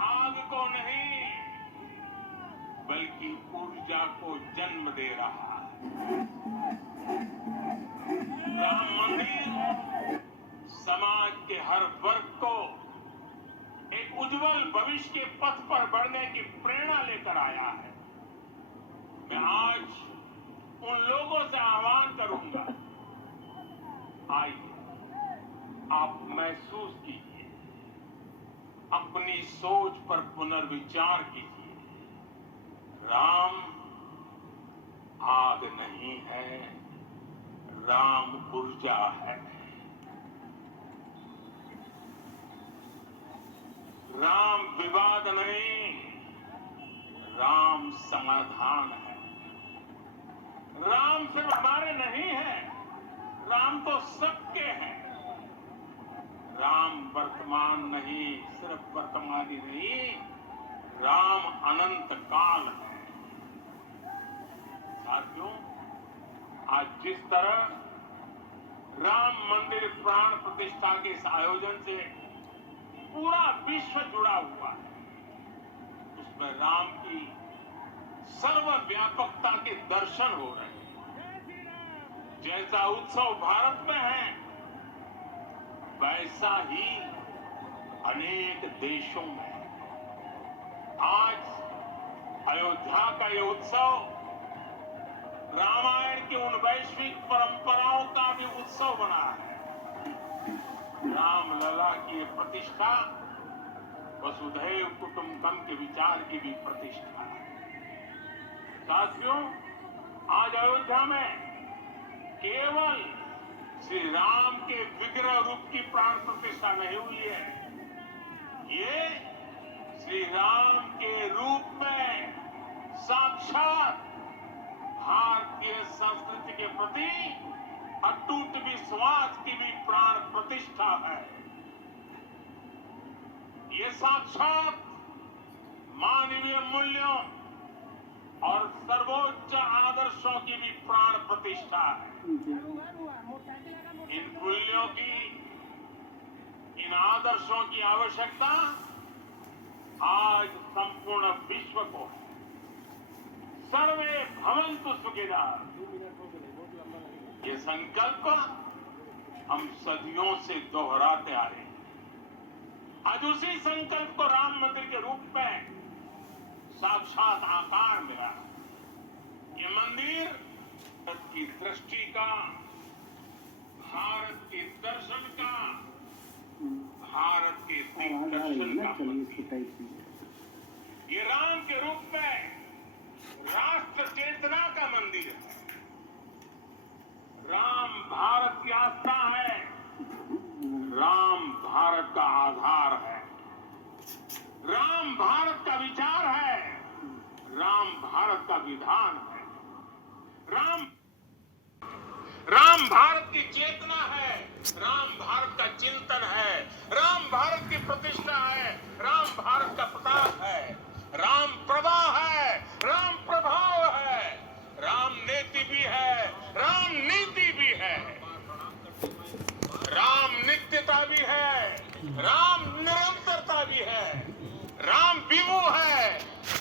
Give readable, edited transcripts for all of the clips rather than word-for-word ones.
आग को नहीं बल्कि ऊर्जा को जन्म दे रहा है। राम मंदिर समाज के हर वर्ग को एक उज्जवल भविष्य के पथ पर बढ़ने की प्रेरणा लेकर आया है। मैं आज उन लोगों से आह्वान करूंगा, आइए आप महसूस कीजिए, अपनी सोच पर पुनर्विचार कीजिए। राम आग नहीं है, राम ऊर्जा है। राम विवाद नहीं, राम समाधान है। राम सिर्फ हमारे नहीं है, राम तो सबके हैं। राम वर्तमान नहीं, सिर्फ वर्तमान ही नहीं, राम अनंत काल है। साथियों, आज जिस तरह राम मंदिर प्राण प्रतिष्ठा के इस आयोजन से पूरा विश्व जुड़ा हुआ है, उसमें राम की सर्वव्यापकता के दर्शन हो रहे हैं। जैसा उत्सव भारत में है, वैसा ही अनेक देशों में है। आज अयोध्या का ये उत्सव रामायण की उन वैश्विक परंपराओं का भी उत्सव बना है। रामलला की प्रतिष्ठा वसुधैव कुटुंबकम के विचार की भी प्रतिष्ठा है। साथियों, आज अयोध्या में केवल श्री राम के विग्रह रूप की प्राण प्रतिष्ठा नहीं हुई है, ये श्री राम के रूप में साक्षात भारतीय संस्कृति के प्रति अटूट विश्वास की भी प्राण प्रतिष्ठा है। ये साक्षात मानवीय मूल्यों और सर्वोच्च आदर्शों की भी प्राण प्रतिष्ठा है। इन मूल्यों की, इन आदर्शों की आवश्यकता आज संपूर्ण विश्व को है। सर्वे भवन्तु सुखिनः, ये संकल्प हम सदियों से दोहराते आ रहे हैं। आज उसी संकल्प को राम मंदिर के रूप में साक्षात आकार मिला। ये मंदिर भारत की दृष्टि का, भारत के दर्शन का, भारत के दिग्दर्शन का मंदिर। ये राम के रूप में राष्ट्र चेतना का मंदिर है। राम भारत की आस्था है, राम भारत का आधार है, राम भारत का विचार है, राम भारत का विधान है, राम भारत की चेतना है, राम भारत का चिंतन है, राम भारत की प्रतिष्ठा है, राम भारत का प्रताप है, राम प्रवाह है, राम प्रभाव है, राम नीति भी है, राम नीति भी है, राम नित्यता भी है, राम निरंतरता भी है, राम विभु है,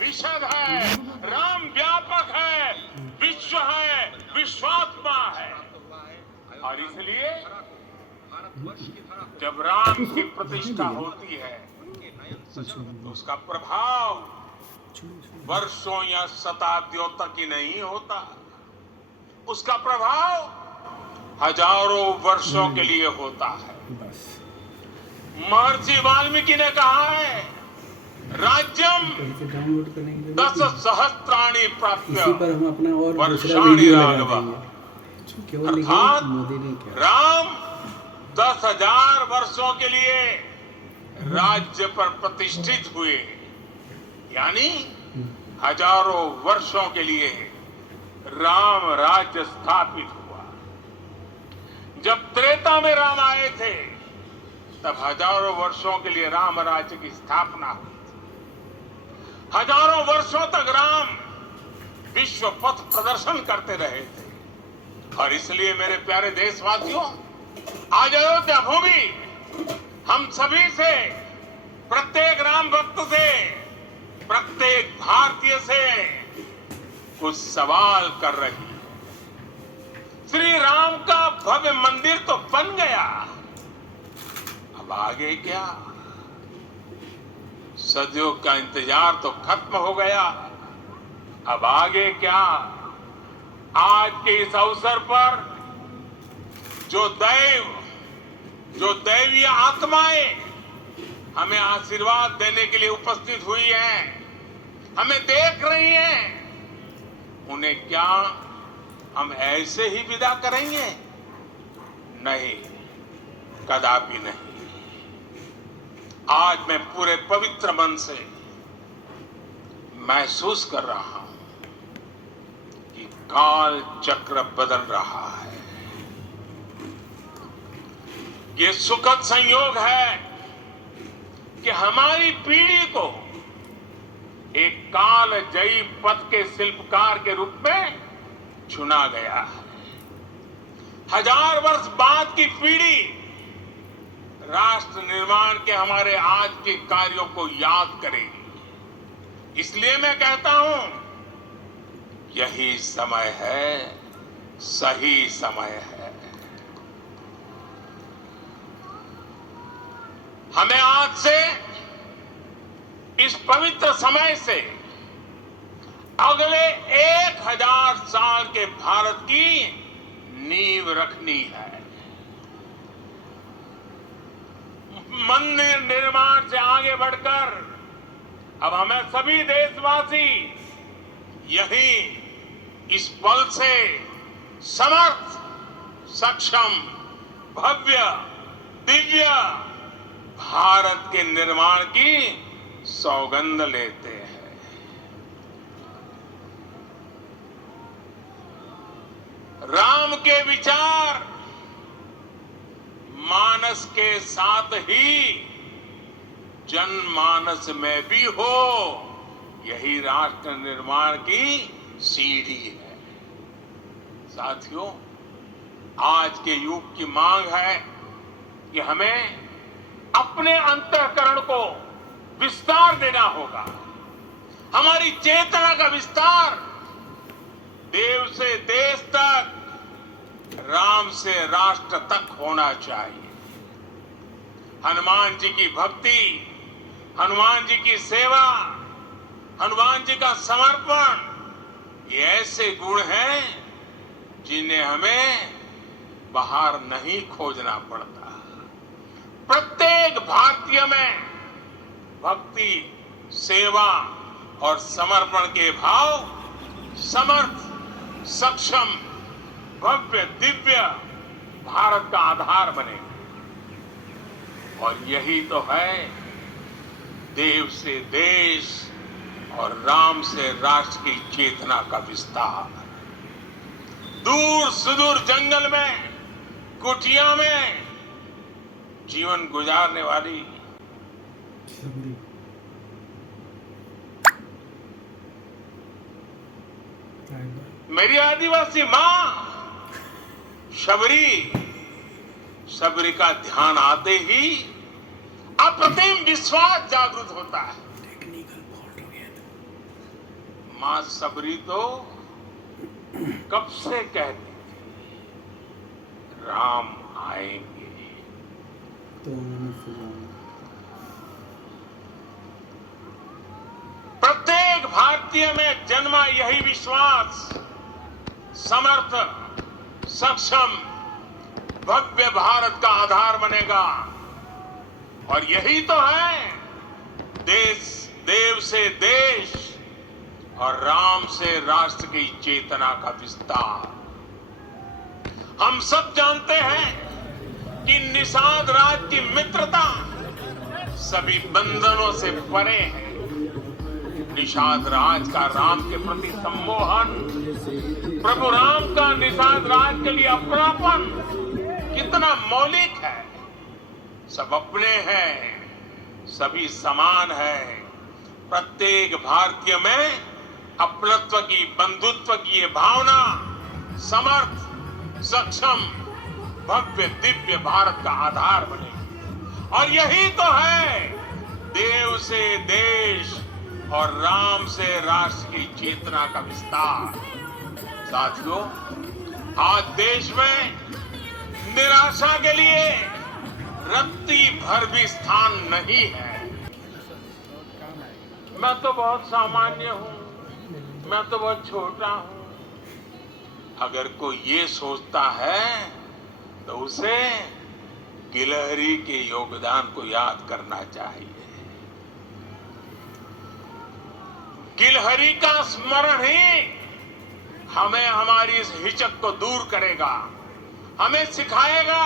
विशद है, राम व्यापक है, विश्व है, विश्वात्मा है। और इसलिए जब राम की प्रतिष्ठा होती है तो उसका प्रभाव वर्षों या शताब्दियों तक ही नहीं होता, उसका प्रभाव हजारों वर्षों के लिए होता है। महर्षि वाल्मीकि ने कहा है, राज्यम 10 सहस्त्राणि प्राप्य वर्षाणि राघव। अर्थात राम 10,000 वर्षों के लिए राज्य पर प्रतिष्ठित हुए, यानी हजारों वर्षों के लिए राम राज्य स्थापित हुआ। जब त्रेता में राम आए थे तब हजारों वर्षों के लिए राम राज्य की स्थापना हुई। हजारों वर्षों तक राम विश्व पथ प्रदर्शन करते रहे थे। और इसलिए मेरे प्यारे देशवासियों, आज अयोध्या भूमि हम सभी से प्रत्येक राम भक्त से, प्रत्येक भारतीय से कुछ सवाल कर रही है। श्री राम का भव्य मंदिर तो बन गया, अब आगे क्या? सदियों का इंतजार तो खत्म हो गया, अब आगे क्या? आज के इस अवसर पर जो दैवीय आत्माएं हमें आशीर्वाद देने के लिए उपस्थित हुई हैं, हमें देख रही हैं, उन्हें क्या हम ऐसे ही विदा करेंगे? नहीं, कदापि नहीं। आज मैं पूरे पवित्र मन से महसूस कर रहा हूं कि काल चक्र बदल रहा है। ये सुखद संयोग है कि हमारी पीढ़ी को एक काल जयी पथ के शिल्पकार के रूप में चुना गया है। 1000 वर्ष बाद की पीढ़ी राष्ट्र निर्माण के हमारे आज के कार्यों को याद करेगी। इसलिए मैं कहता हूं, यही समय है, सही समय है। हमें आज से, इस पवित्र समय से अगले 1000 साल के भारत की नींव रखनी है। मंदिर निर्माण से आगे बढ़कर अब हमें सभी देशवासी यही इस पल से समर्थ, सक्षम, भव्य, दिव्य भारत के निर्माण की सौगंध लेते हैं। राम के विचार मानस के साथ ही जनमानस में भी हो, यही राष्ट्र निर्माण की सीढ़ी है। साथियों, आज के युग की मांग है कि हमें अपने अंतःकरण को विस्तार देना होगा। हमारी चेतना का विस्तार देव से देश तक, राम से राष्ट्र तक होना चाहिए। हनुमान जी की भक्ति, हनुमान जी की सेवा, हनुमान जी का समर्पण, ये ऐसे गुण हैं जिन्हें हमें बाहर नहीं खोजना पड़ता। प्रत्येक भारतीय में भक्ति, सेवा और समर्पण के भाव समर्थ, सक्षम, भव्य, दिव्य भारत का आधार बने। और यही तो है देव से देश और राम से राष्ट्र की चेतना का विस्तार। दूर सुदूर जंगल में, कुटिया में जीवन गुजारने वाली मेरी आदिवासी मां शबरी का ध्यान आते ही अप्रतिम विश्वास जागृत होता है। मां शबरी तो कब से कहती थी, राम आएंगे। प्रत्येक भारतीय में जन्मा यही विश्वास समर्थ, सक्षम, भव्य भारत का आधार बनेगा। और यही तो है देव से देश और राम से राष्ट्र की चेतना का विस्तार। हम सब जानते हैं कि निषाद राज की मित्रता सभी बंधनों से परे है। निषाद राज का राम के प्रति सम्मोहन, प्रभु राम का निषाद राज के लिए अपनापन कितना मौलिक है। सब अपने हैं, सभी समान हैं। प्रत्येक भारतीय में अपनत्व की, बंधुत्व की ये भावना समर्थ, सक्षम, भव्य, दिव्य भारत का आधार बनेगी। और यही तो है देव से देश और राम से राष्ट्र की चेतना का विस्तार। साथियों, आज देश में निराशा के लिए रत्ती भर भी स्थान नहीं है। मैं तो बहुत सामान्य हूं, मैं तो बहुत छोटा हूं। अगर कोई ये सोचता है तो उसे गिलहरी के योगदान को याद करना चाहिए। गिलहरी का स्मरण ही हमें हमारी इस हिचक को दूर करेगा, हमें सिखाएगा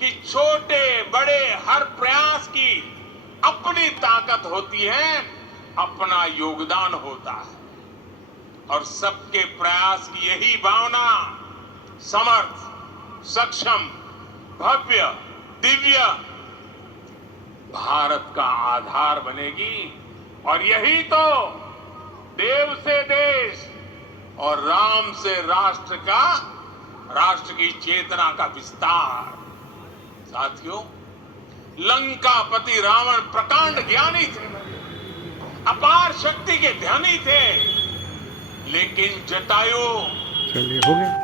कि छोटे बड़े हर प्रयास की अपनी ताकत होती है, अपना योगदान होता है। और सबके प्रयास की यही भावना समर्थ, सक्षम, भव्य, दिव्य भारत का आधार बनेगी। और यही तो देव से देश और राम से राष्ट्र की चेतना का विस्तार। साथियों, लंकापति रावण प्रकांड ज्ञानी थे, अपार शक्ति के ध्यानी थे, लेकिन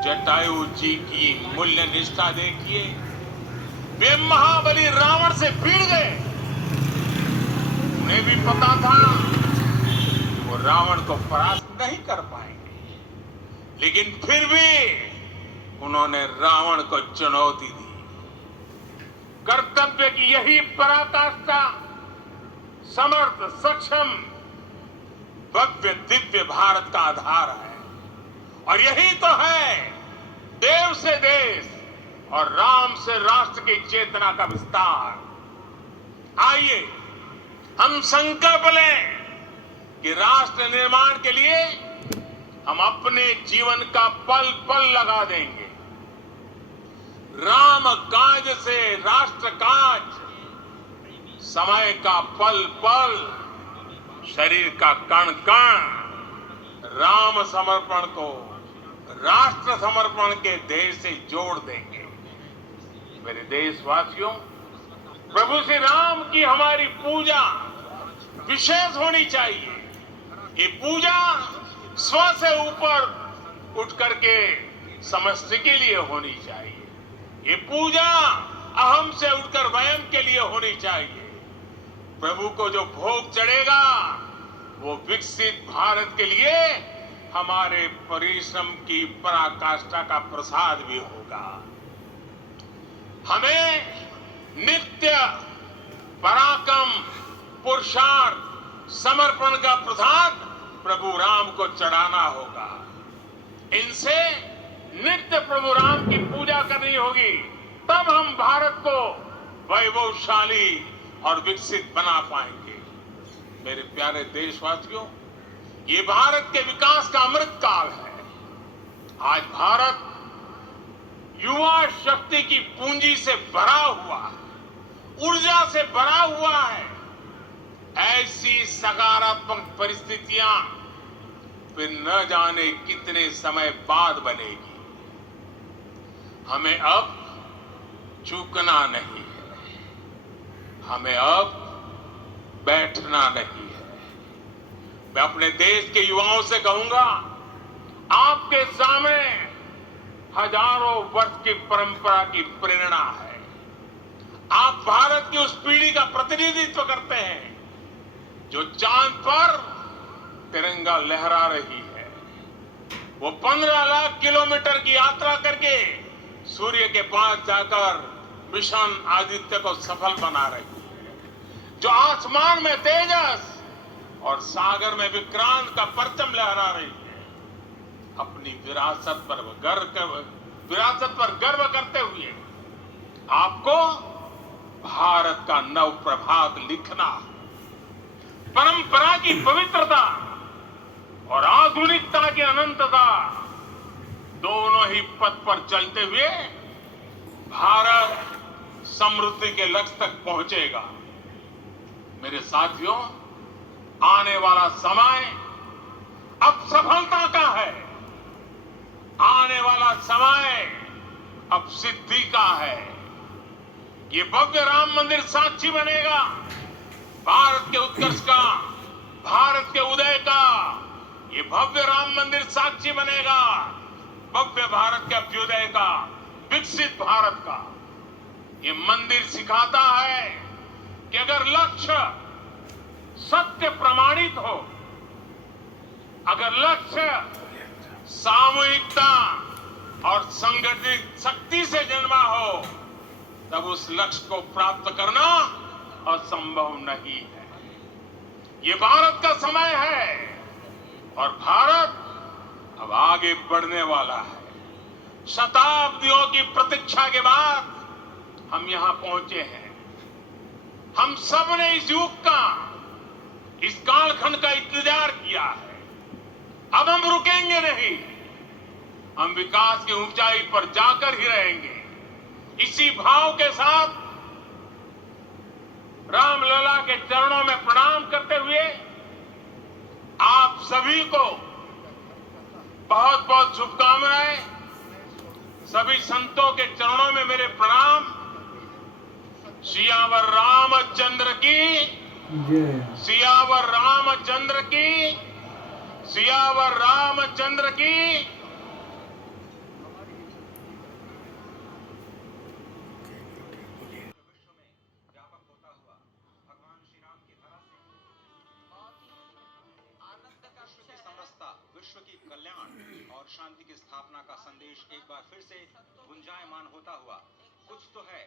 जटायु जी की मूल्य निष्ठा देखिए। वे महाबली रावण से भिड़ गए। उन्हें भी पता था वो रावण को परास्त नहीं कर पाएंगे, लेकिन फिर भी उन्होंने रावण को चुनौती दी। कर्तव्य की यही पराकाष्ठा समर्थ, सक्षम, भव्य, दिव्य भारत का आधार है। और यही तो है देव से देश और राम से राष्ट्र की चेतना का विस्तार। आइए हम संकल्प लें कि राष्ट्र निर्माण के लिए हम अपने जीवन का पल पल लगा देंगे। राम काज से राष्ट्र काज, समय का पल पल, शरीर का कण कण राम समर्पण को राष्ट्र समर्पण के ध्येय से जोड़ देंगे। मेरे देशवासियों, प्रभु श्री राम की हमारी पूजा विशेष होनी चाहिए। ये पूजा स्व से ऊपर उठ करके समष्टि के लिए होनी चाहिए। ये पूजा अहम से उठकर वयम के लिए होनी चाहिए। प्रभु को जो भोग चढ़ेगा वो विकसित भारत के लिए हमारे परिश्रम की पराकाष्ठा का प्रसाद भी होगा। हमें नित्य पराक्रम, पुरुषार्थ, समर्पण का प्रसाद प्रभु राम को चढ़ाना होगा। इनसे नित्य प्रभु राम की पूजा करनी होगी, तब हम भारत को वैभवशाली और विकसित बना पाएंगे। मेरे प्यारे देशवासियों, ये भारत के विकास का अमृत काल है। आज भारत युवा शक्ति की पूंजी से भरा हुआ, ऊर्जा से भरा हुआ है। ऐसी सकारात्मक परिस्थितियां फिर न जाने कितने समय बाद बनेगी। हमें अब चूकना नहीं है, हमें अब बैठना नहीं है। मैं अपने देश के युवाओं से कहूंगा, आपके सामने हजारों वर्ष की परंपरा की प्रेरणा है। आप भारत की उस पीढ़ी का प्रतिनिधित्व करते हैं जो चांद पर तिरंगा लहरा रही है। वो 15 लाख किलोमीटर की यात्रा करके सूर्य के पास जाकर मिशन आदित्य को सफल बना रही है। जो आसमान में तेजस और सागर में विक्रांत का परचम लहरा रही है। अपनी विरासत पर गर्व करते हुए आपको भारत का नव प्रभात लिखना। परंपरा की पवित्रता और आधुनिकता की अनंतता, दोनों ही पथ पर चलते हुए भारत समृद्धि के लक्ष्य तक पहुंचेगा। मेरे साथियों, आने वाला समय अब सफलता का है। आने वाला समय अब सिद्धि का है। ये भव्य राम मंदिर साक्षी बनेगा भारत के उत्कर्ष का, भारत के उदय का ये भव्य राम मंदिर साक्षी बनेगा। भव्य भारत के अभ्युदय का, विकसित भारत का ये मंदिर सिखाता है कि अगर लक्ष्य सत्य प्रमाणित हो, अगर लक्ष्य सामूहिकता और संगठित शक्ति से जन्मा हो, तब उस लक्ष्य को प्राप्त करना असंभव नहीं है। ये भारत का समय है और भारत अब आगे बढ़ने वाला है। शताब्दियों की प्रतीक्षा के बाद हम यहां पहुंचे हैं। हम सब ने इस युग का, इस कालखंड का इंतजार किया है। अब हम रुकेंगे नहीं, हम विकास की ऊंचाई पर जाकर ही रहेंगे। इसी भाव के साथ रामलला के चरणों में प्रणाम करते हुए आप सभी को बहुत बहुत शुभकामनाएं। सभी संतों के चरणों में मेरे प्रणाम। सियावर रामचंद्र की जय, सियावर रामचंद्र की, सियावर रामचंद्र की। विश्व की कल्याण और शांति की स्थापना का संदेश एक बार फिर से गुंजायमान होता हुआ कुछ तो है